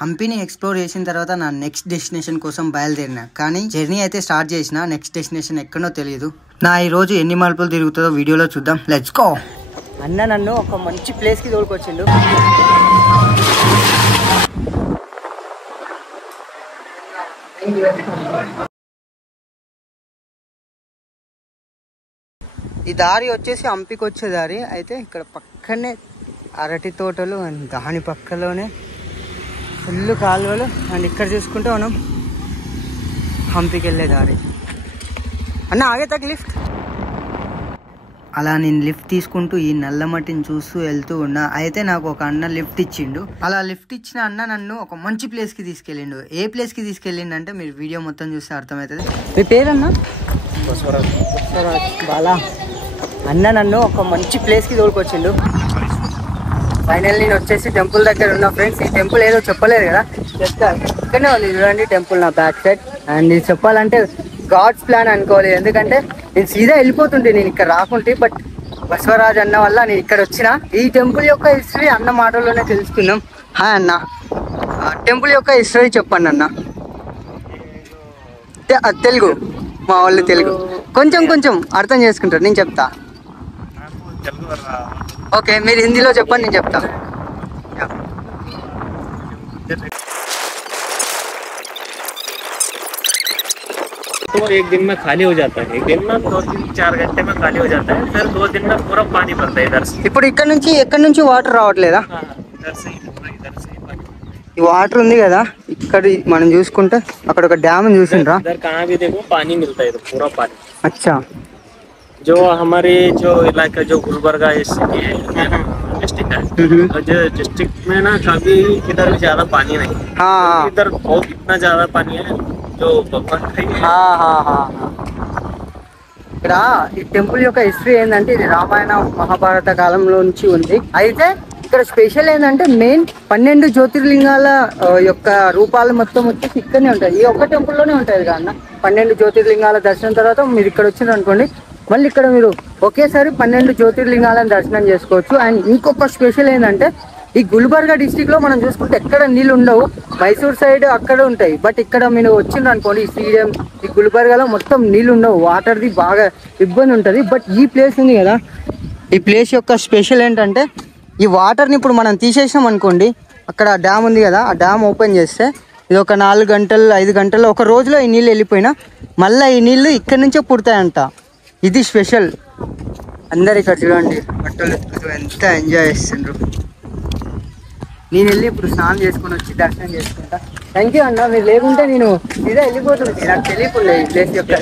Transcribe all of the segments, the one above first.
హంపీని explore చేసిన తర్వాత నా నెక్స్ట్ డెస్టినేషన్ కోసం బయలుదేరిన, కానీ జర్నీ అయితే స్టార్ట్ చేసిన, నెక్స్ట్ డెస్టినేషన్ ఎక్కడో తెలియదు. నా ఈ రోజు ఎన్ని మలుపులు తిరుగుతుందో వీడియోలో చూద్దాం. Let's go. అన్న నన్ను ఒక మంచి ప్లేస్కి తోలుకొచ్చిండు. ఈ దారి వచ్చేసి హంపీకి వచ్చే దారి అయితే. ఇక్కడ పక్కనే అరటి తోటలు అండ్ దాని పక్కలోనే ఫుల్ కాలువలు అండ్ ఇక్కడ చూసుకుంటే మనం హంపీకి వెళ్ళే దారి. అన్న ఆగే తగ్గ లిఫ్ట్. అలా నేను లిఫ్ట్ తీసుకుంటూ ఈ నల్లమట్టిని చూస్తూ వెళ్తూ ఉన్నా. అయితే నాకు ఒక అన్న లిఫ్ట్ ఇచ్చిండు. అలా లిఫ్ట్ ఇచ్చిన అన్న నన్ను ఒక మంచి ప్లేస్కి తీసుకెళ్ళిండు. ఏ ప్లేస్కి తీసుకెళ్ళిండు అంటే మీరు వీడియో మొత్తం చూస్తే అర్థమవుతుంది. మీ పేరన్నా? బసవరాజ్. బాలా. అన్న నన్ను ఒక మంచి ప్లేస్కి తోలుకొచ్చిండు. ఫైనల్ నేను వచ్చేసి టెంపుల్ దగ్గర ఉన్నా ఫ్రెండ్స్. ఈ టెంపుల్ ఏదో చెప్పలేదు కదా, జస్ట్ ఇక్కడనే ఉంది చూడండి టెంపుల్ నా బ్యాక్ సైడ్. అండ్ ఇది చెప్పాలంటే గాడ్స్ ప్లాన్ అనుకోవాలి, ఎందుకంటే నేను సీదా వెళ్ళిపోతుంటే నేను ఇక్కడ రాకుంటే, బట్ బసవరాజ్ అన్న వల్ల నేను ఇక్కడ వచ్చిన. ఈ టెంపుల్ యొక్క హిస్టరీ అన్న మాటల్లోనే తెలుసుకుందాం. హాయ్ అన్న, టెంపుల్ యొక్క హిస్టరీ చెప్పండి అన్న. తెలుగు, మా వాళ్ళు తెలుగు కొంచెం కొంచెం అర్థం చేసుకుంటారు, నేను చెప్తా. ఓకే, మీరు హిందీలో చెప్పండి, నేను చెప్తా. तो एक दिन में खाली हो जाता है, एक दिन में 2-4 घंटे में खाली हो जाता है, फिर 2 दिन में पूरा पानी भरता है इधर से. ఇప్పుడు ఇక్కడ నుంచి వాటర్ రావట్లేదా? इधर से ही पानी. ఈ వాటర్ ఉంది కదా ఇక్కడ, మనం చూసుకుంటే అక్కడ ఒక డ్యామ్ చూసిండ్రా? इधर कहाँ भी देखो पानी मिलता है, इधर पूरा पानी. अच्छा, जो हमारे जो इलाका जो गुलबर्गा डिस्ट्रिक्ट है, और जो डिस्ट्रिक्ट में ना कभी इधर भी ज्यादा पानी नहीं. हाँ, इधर बहुत इतना ज्यादा पानी है जो ఇక్కడ ఈ టెంపుల్ యొక్క హిస్టరీ ఏంటంటే ఇది రామాయణ మహాభారత కాలంలో నుంచి ఉంది. అయితే ఇక్కడ స్పెషల్ ఏంటంటే మెయిన్ 12 జ్యోతిర్లింగాల యొక్క రూపాలు మొత్తం వచ్చేసి ఇక్కడనే ఉంటాయి. ఈ ఒక్క టెంపుల్లోనే ఉంటాయి కదా అన్న. 12 జ్యోతిర్లింగాల దర్శనం తర్వాత మీరు ఇక్కడ వచ్చినారు అనుకోండి, మళ్ళీ ఇక్కడ మీరు ఒకేసారి 12 జ్యోతిర్లింగాలను దర్శనం చేసుకోవచ్చు. అండ్ ఇంకొక స్పెషల్ ఏంటంటే ఈ గుల్బర్గా డిస్టిక్ లో మనం చూసుకుంటే ఎక్కడ నీళ్ళు ఉండవు. మైసూర్ సైడ్ అక్కడ ఉంటాయి, బట్ ఇక్కడ మీరు వచ్చిండ్రు అనుకోండి ఈ స్టేడియం ఈ గుల్బర్గాలో మొత్తం నీళ్ళు ఉండవు, వాటర్ది బాగా ఇబ్బంది ఉంటుంది. బట్ ఈ ప్లేస్ ఉంది కదా, ఈ ప్లేస్ యొక్క స్పెషల్ ఏంటంటే ఈ వాటర్ని ఇప్పుడు మనం తీసేసాం అనుకోండి, అక్కడ డ్యామ్ ఉంది కదా, ఆ డ్యామ్ ఓపెన్ చేస్తే ఇది ఒక 4 గంటలు 5 గంటలు ఒక రోజులో ఈ నీళ్ళు వెళ్ళిపోయినా మళ్ళీ ఈ నీళ్ళు ఇక్కడి నుంచే పుడతాయంట. ఇది స్పెషల్. అందరు ఇక్కడ చూడండి బట్టలు ఎంత ఎంజాయ్ చేస్తుండ్రు. నేను వెళ్ళి ఇప్పుడు స్నానం చేసుకుని వచ్చి దర్శనం చేసుకుంటా. థ్యాంక్ యూ అన్న, మీరు లేకుంటే నేను ఇదే వెళ్ళిపోతుంది, నాకు తెలియకుండా ఈ ప్లేస్ యొక్క.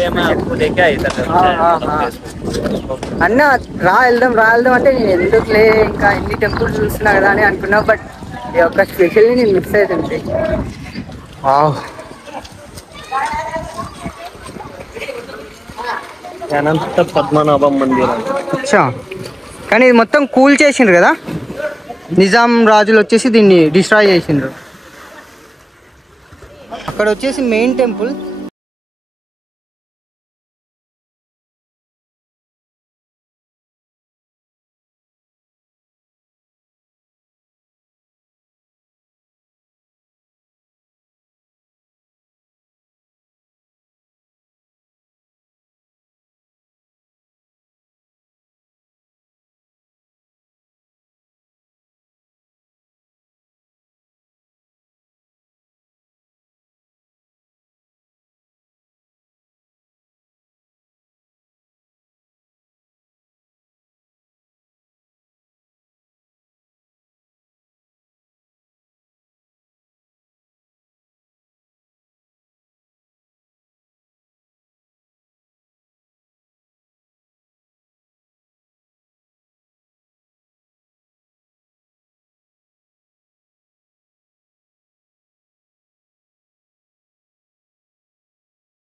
అన్న రా వెళ్దాం అంటే నేను ఎందుకులే ఇంకా ఎన్ని టెంపుల్స్ చూస్తున్నా కదా అని అనుకున్నా, బట్ ఈ యొక్క స్పెషల్ని నేను మిస్ అవుతుంది. అనంత పద్మనాభం మందిరం. అచ్చా, కానీ ఇది మొత్తం కూల్ చేసిండ్రు కదా, నిజాం రాజులు వచ్చేసి దీన్ని డిస్ట్రాయ్ చేసిండ్రు. అక్కడ వచ్చేసి మెయిన్ టెంపుల్,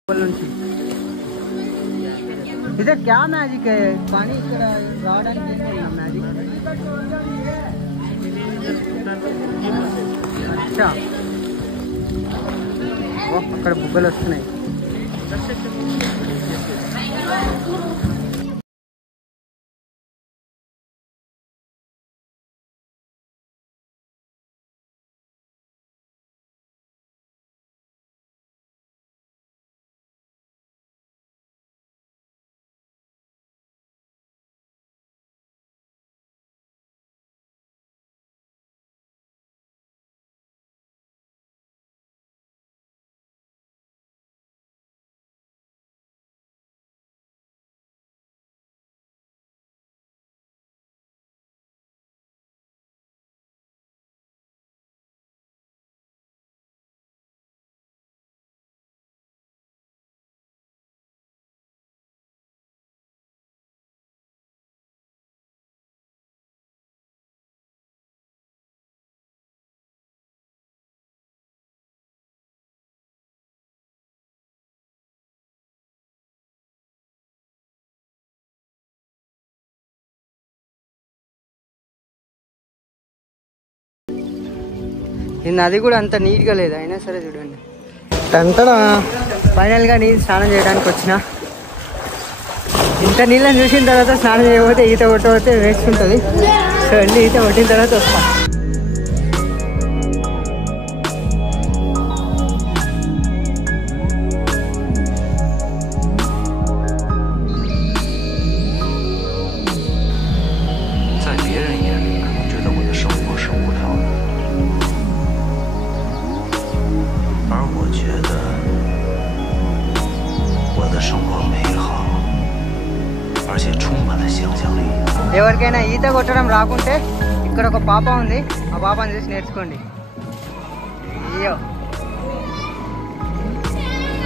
నుంచి ఇదే క్యా మ్యాజిక్ కానీ ఇక్కడ రావడానికి ఏం మ్యాజిక్? అచ్చా, అక్కడ బుగ్గలు వస్తున్నాయి. ఈ నది కూడా అంత నీట్గా లేదు, అయినా సరే చూడండి. అంతటా ఫైనల్గా నీళ్ళు స్నానం చేయడానికి వచ్చిన. ఇంత నీళ్ళని చూసిన తర్వాత స్నానం చేయకపోతే ఈత కొట్టకపోతే వేస్ట్ ఉంటుంది. సో వెళ్ళి ఈత కొట్టిన తర్వాత వస్తాం. 而且充满了想象力。 ఎవరికైనా ఈత కొట్టడం రాకుంటే ఇక్కడ ఒక పాప ఉంది, ఆ పాపని చూసి నేర్చుకోండి. అయ్యో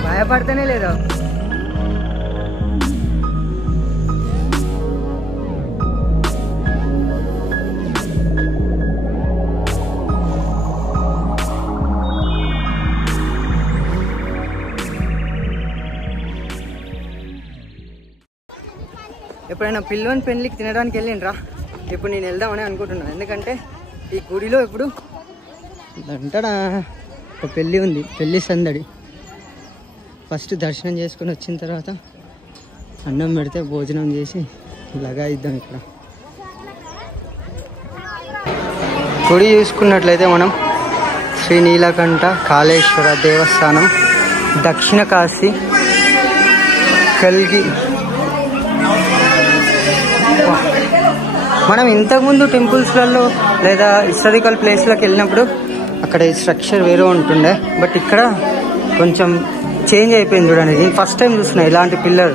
భయపడితేనే లేదు. ఎప్పుడైనా పిల్లోని పెళ్ళికి తినడానికి వెళ్ళిండ్రా? ఇప్పుడు నేను వెళ్దామని అనుకుంటున్నాను. ఎందుకంటే ఈ గుడిలో ఇప్పుడు అంటాడా ఒక పెళ్ళి ఉంది, పెళ్ళి సందడి. ఫస్ట్ దర్శనం చేసుకొని వచ్చిన తర్వాత అన్నం పెడితే భోజనం చేసి లగాయిద్దాం. ఇక్కడ గుడి చూసుకున్నట్లయితే మనం శ్రీ నీలకంఠ కాళేశ్వర దేవస్థానం, దక్షిణ కాశీ, కల్గి. మనం ఇంతకుముందు టెంపుల్స్లలో లేదా హిస్టారికల్ ప్లేస్లకు వెళ్ళినప్పుడు అక్కడ ఈ స్ట్రక్చర్ వేరే ఉంటుండే, బట్ ఇక్కడ కొంచెం చేంజ్ అయిపోయింది. చూడండి, నేను ఫస్ట్ టైం చూస్తున్నా ఇలాంటి పిల్లర్.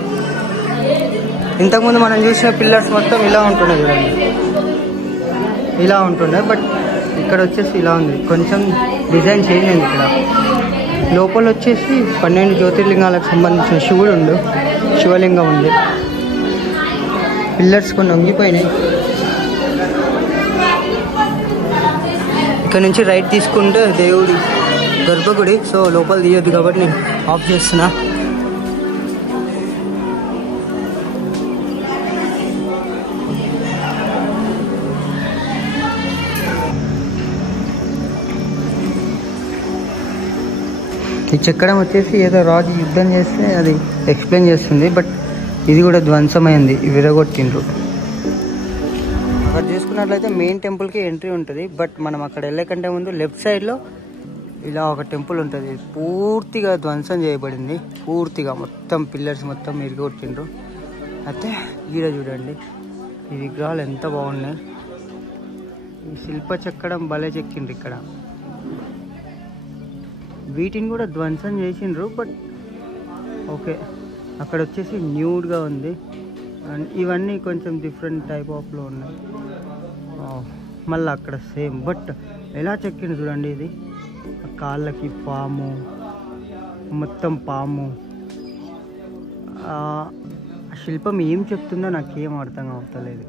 ఇంతకుముందు మనం చూసిన పిల్లర్స్ మొత్తం ఇలా ఉంటుండే, చూడండి ఇలా ఉంటుండే, బట్ ఇక్కడ వచ్చేసి ఇలా ఉంది. కొంచెం డిజైన్ చేంజ్ అయింది. ఇక్కడ లోపల వచ్చేసి 12 జ్యోతిర్లింగాలకు సంబంధించిన శివలింగం ఉంది. పిల్లర్స్ కొన్ని వంగిపోయినాయి. ఇక్కడ నుంచి రైట్ తీసుకుంటే దేవుడి గర్భగుడి. సో లోపల తీయొద్దు కాబట్టి నేను ఆఫ్ చేస్తున్నా. ఈ చెక్కడం వచ్చేసి ఏదో రాజు యుద్ధం చేస్తే అది ఎక్స్ప్లెయిన్ చేస్తుంది, బట్ ఇది కూడా ధ్వంసమైంది, విరగొట్టిండ్రు. అక్కడ చూసుకున్నట్లయితే మెయిన్ టెంపుల్కి ఎంట్రీ ఉంటుంది, బట్ మనం అక్కడ వెళ్ళే కంటే ముందు లెఫ్ట్ సైడ్లో ఇలా ఒక టెంపుల్ ఉంటుంది. పూర్తిగా ధ్వంసం చేయబడింది, పూర్తిగా మొత్తం పిల్లర్స్ మొత్తం విరగొట్టిండ్రు. అయితే గీడ చూడండి, ఈ విగ్రహాలు ఎంత బాగున్నాయి. ఈ శిల్ప చెక్కడం భలే చెక్కిండ్రు. ఇక్కడ వీటిని కూడా ధ్వంసం చేసిండ్రు, బట్ ఓకే. అక్కడ వచ్చేసి న్యూడ్గా ఉంది, అండ్ ఇవన్నీ కొంచెం డిఫరెంట్ టైప్ ఆఫ్లో ఉన్నాయి. మళ్ళీ అక్కడ సేమ్, బట్ ఎలా చెక్కింది చూడండి. ఇది కాళ్ళకి పాము, మొత్తం పాము. ఆ శిల్పం ఏం చెప్తుందో నాకేం అర్థం అవుతలేదు,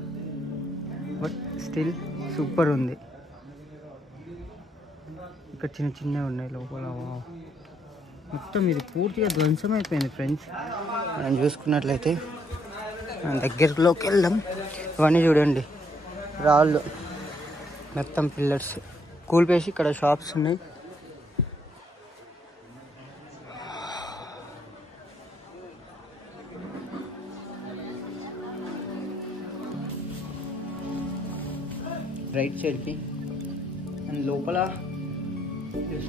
బట్ స్టిల్ సూపర్ ఉంది. ఇక్కడ చిన్న చిన్నవి ఉన్నాయి లోపల. మొత్తం ఇది పూర్తిగా ధ్వంసం అయిపోయింది ఫ్రెండ్స్. మనం చూసుకున్నట్లయితే దగ్గరలోకి వెళ్దాం. ఇవన్నీ చూడండి, రాళ్ళు, మొత్తం పిల్లర్స్ కూల్పేసి ఇక్కడ షాప్స్ ఉన్నాయి. రైట్ సైడ్కి అండ్ లోపల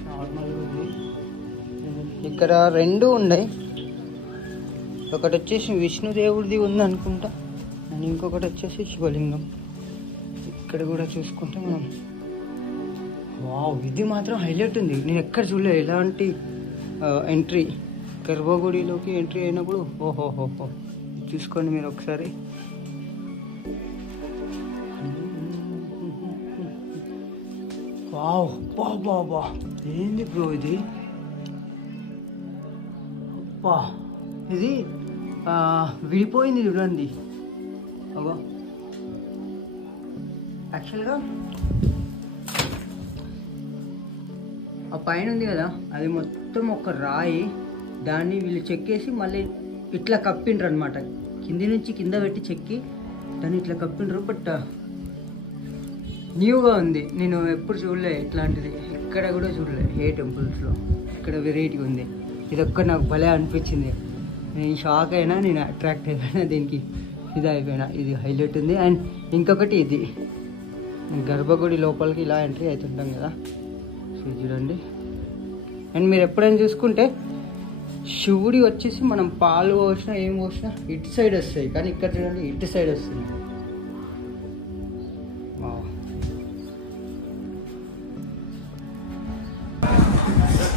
నార్మల్ ఉంది. ఇక్కడ 2 ఉన్నాయి. ఒకటి వచ్చేసి విష్ణుదేవుడిది ఉంది అనుకుంటా, అండ్ ఇంకొకటి వచ్చేసి శివలింగం. ఇక్కడ కూడా చూసుకుంటే మనం వావ్, ఇది మాత్రం హైలైట్ ఉంది. నేను ఎక్కడ చూడలేదు ఎలాంటి ఎంట్రీ. గర్భగుడిలోకి ఎంట్రీ అయినప్పుడు ఓహోహోహో చూసుకోండి మీరు ఒకసారి. వావ్ బాబా, ఏంది బ్రో ఇది? అబ్బా, ఇది విడిపోయింది చూడండి. అబ్బా, యాక్చువల్గా ఆ పైన ఉంది కదా, అది మొత్తం ఒక రాయి. దాన్ని వీళ్ళు చెక్కేసి మళ్ళీ ఇట్లా కప్పిండ్రు అనమాట. కింది నుంచి కింద పెట్టి చెక్కి దాన్ని ఇట్లా కప్పిండ్రు. బట్ న్యూగా ఉంది, నేను ఎప్పుడు చూడలే ఇట్లాంటిది, ఎక్కడ కూడా చూడలే ఏ టెంపుల్స్లో. ఇక్కడ వెరైటీ ఉంది, ఇది ఒక్క నాకు భలే అనిపించింది. నేను షాక్ అయినా, నేను అట్రాక్ట్ అయిపోయినా, దీనికి ఇది అయిపోయినా. ఇది హైలైట్ ఉంది. అండ్ ఇంకొకటి ఇది గర్భగుడి లోపలికి ఇలా ఎంట్రీ అవుతుంటాం కదా, సో చూడండి. అండ్ మీరు ఎప్పుడైనా చూసుకుంటే శివుడి వచ్చేసి మనం పాలు పోసినా ఏం పోసినా ఇటు సైడ్ వస్తాయి, కానీ ఇక్కడ చూడండి ఇటు సైడ్ వస్తుంది.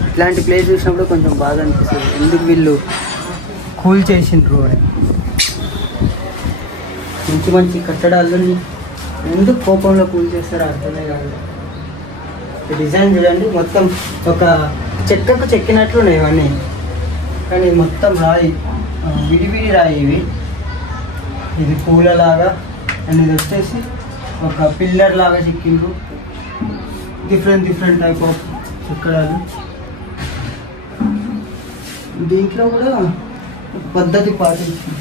ఇట్లాంటి ప్లేస్ చూసినప్పుడు కొంచెం బాధ అనిపిస్తుంది, ఎందుకు వీళ్ళు కూల్ చేసిండ్రు అని. మంచి మంచి కట్టడాలని ఎందుకు కోపంలో కూల్ చేస్తారో అర్థమే కాదు. డిజైన్ చూడండి, మొత్తం ఒక చెక్కకు చెక్కినట్లు ఉన్నాయి ఇవన్నీ, కానీ మొత్తం రాయి, విడివిడి రాయి ఇవి. ఇది పూలలాగా, అండ్ ఇది వచ్చేసి ఒక పిల్లర్ లాగా చెక్కిండ్రు. డిఫరెంట్ డిఫరెంట్ టైప్ ఆఫ్ చెక్కడాలు. దీంట్లో కూడా పద్ధతి పాటించింది.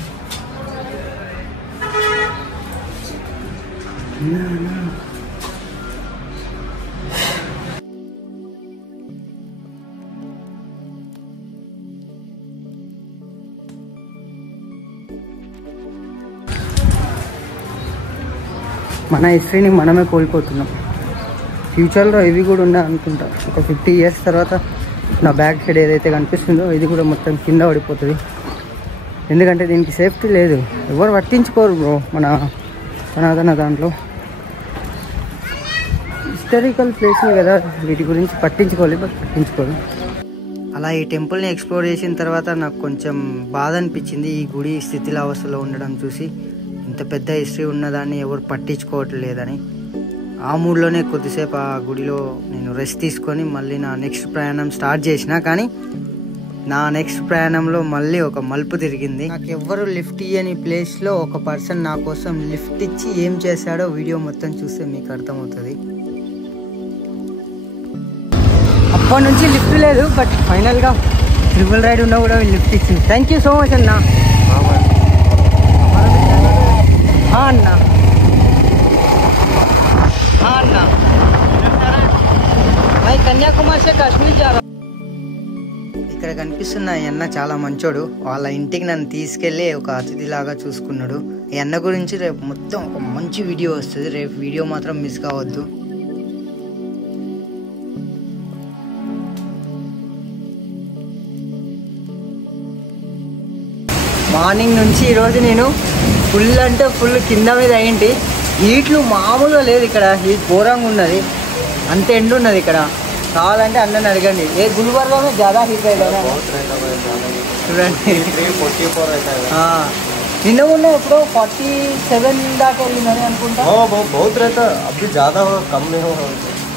మన హిస్టరీని మనమే కోల్పోతున్నాం. ఫ్యూచర్లో ఇవి కూడా ఉన్నాయి అనుకుంటా. ఒక 50 years తర్వాత నా బ్యాక్ సైడ్ ఏదైతే కనిపిస్తుందో ఇది కూడా మొత్తం కింద పడిపోతుంది. ఎందుకంటే దీనికి సేఫ్టీ లేదు, ఎవరు పట్టించుకోరు బ్రో. మన సనాతన దాంట్లో హిస్టారికల్ ప్లేస్లు కదా, వీటి గురించి పట్టించుకోవాలి, బట్ పట్టించుకోవాలి. అలా ఈ టెంపుల్ని ఎక్స్ప్లోర్ చేసిన తర్వాత నాకు కొంచెం బాధ అనిపించింది, ఈ గుడి స్థితిలావస్థలో ఉండడం చూసి. ఇంత పెద్ద హిస్టరీ ఉన్నదాన్ని ఎవరు పట్టించుకోవట్లేదని. ఆ మూడ్లోనే కొద్దిసేపు ఆ గుడిలో నేను రెస్ట్ తీసుకొని మళ్ళీ నా నెక్స్ట్ ప్రయాణం స్టార్ట్ చేసిన. కానీ నా నెక్స్ట్ ప్రయాణంలో మళ్ళీ ఒక మలుపు తిరిగింది. నాకు ఎవ్వరు లిఫ్ట్ ఇయ్యని ప్లేస్లో ఒక పర్సన్ నా కోసం లిఫ్ట్ ఇచ్చి ఏం చేశాడో వీడియో మొత్తం చూస్తే మీకు అర్థమవుతుంది. అప్పటి నుంచి లిఫ్ట్ లేదు, బట్ ఫైనల్గా ట్రిపుల్ రైడ్ ఉన్నా కూడా లిఫ్ట్ ఇచ్చింది. థ్యాంక్ యూ సో మచ్ అన్న. అన్నా అన్నా కన్యాకుమారి से కాశ్మీర్ जा रहा. ఇక్కడ కనిపిస్తున్న ఈ అన్న చాలా మంచోడు. వాళ్ళ ఇంటికి నన్ను తీసుకెళ్ళి ఒక అతిథిలాగా చూసుకున్నాడు. ఈ అన్న గురించి రేపు మొత్తం ఒక మంచి వీడియో వస్తుంది. రేపు వీడియో మాత్రం మిస్ కావద్దు. మార్నింగ్ నుంచి ఈరోజు నేను ఫుల్ అంటే ఫుల్ కింద మీద అయింటి. హీట్లు మామూలుగా లేదు ఇక్కడ, హీట్ ఘోరంగా ఉన్నది, అంత ఎండు ఉన్నది ఇక్కడ. కావాలంటే అన్నని అడగండి, ఏ గుల్బర్గాలో ज़्यादा హీట్ అయ్యేదా చూడండి. నిన్న ఉన్న ఎప్పుడో 47 దాకా వెళ్ళిందని అనుకుంటా.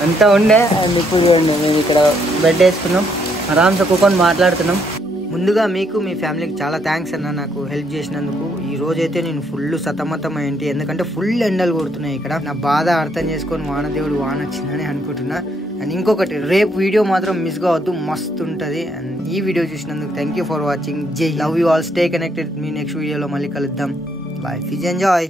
అంతా ఉండే. అండ్ ఇప్పుడు చూడండి, మేము ఇక్కడ బెడ్ వేసుకున్నాం, ఆరామ్సే కూకొని మాట్లాడుతున్నాం. ముందుగా మీకు మీ ఫ్యామిలీకి చాలా థ్యాంక్స్ అన్న, నాకు హెల్ప్ చేసినందుకు. ఈ రోజైతే నేను ఫుల్ సతమతం ఏంటి, ఎందుకంటే ఫుల్ ఎండలు కొడుతున్నాయి ఇక్కడ. నా బాధ అర్థం చేసుకొని వానదేవుడు వాన వచ్చిందని అనుకుంటున్నా. అండ్ ఇంకొకటి, రేపు వీడియో మాత్రం మిస్ కావద్దు, మస్తు ఉంటుంది. అండ్ ఈ వీడియో చూసినందుకు థ్యాంక్ యూ ఫర్ వాచింగ్. జై love you all, stay connected. మీ నెక్స్ట్ వీడియోలో మళ్ళీ కలుద్దాం. Bye, please enjoy.